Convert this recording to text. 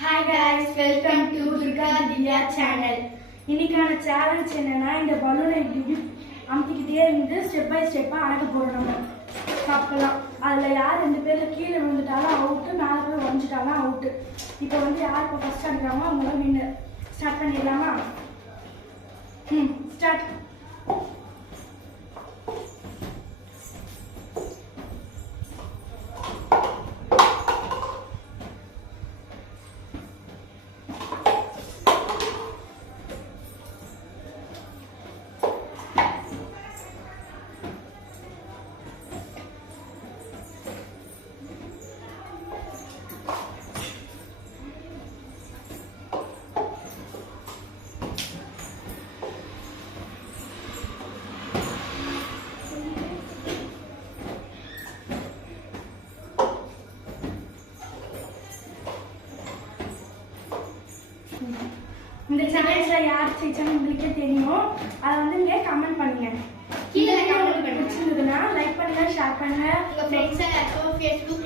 Hi guys, welcome to Durga Diya channel. இன்னைக்கான challenge என்னன்னா இந்த பலூனை இப்படி அமுக்கிக்கிட்டே இருந்து ஸ்டெப் பை ஸ்டெப்பா அடக்க போறோம் நம்ம கப்பலாம். அதுல யார் ரெண்டு பேர்ல கீழே விழுந்துட்டாலும் அவுட்டு, மேலே போய் உடஞ்சிட்டாலும் அவுட்டு. இப்போ வந்து யார் இப்போ ஃபர்ஸ்ட் அடிக்கிறாங்களோ அவங்க வின்னர். ஸ்டார்ட் பண்ணிடலாமா? ஸ்டார்ட். இந்த சேனல்ல யார் ஜெயிச்சாலும் உங்களுக்கே தெரியும். அதை வந்து நீங்க கமெண்ட் பண்ணுங்க. கீழே கமெண்ட் பண்ணுங்க. பிடிச்சிருந்ததுன்னா லைக் பண்ணுங்க, ஷேர் பண்ணுங்க. உங்க ஃப்ரெண்ட்ஸ் எல்லாருக்கும் Facebook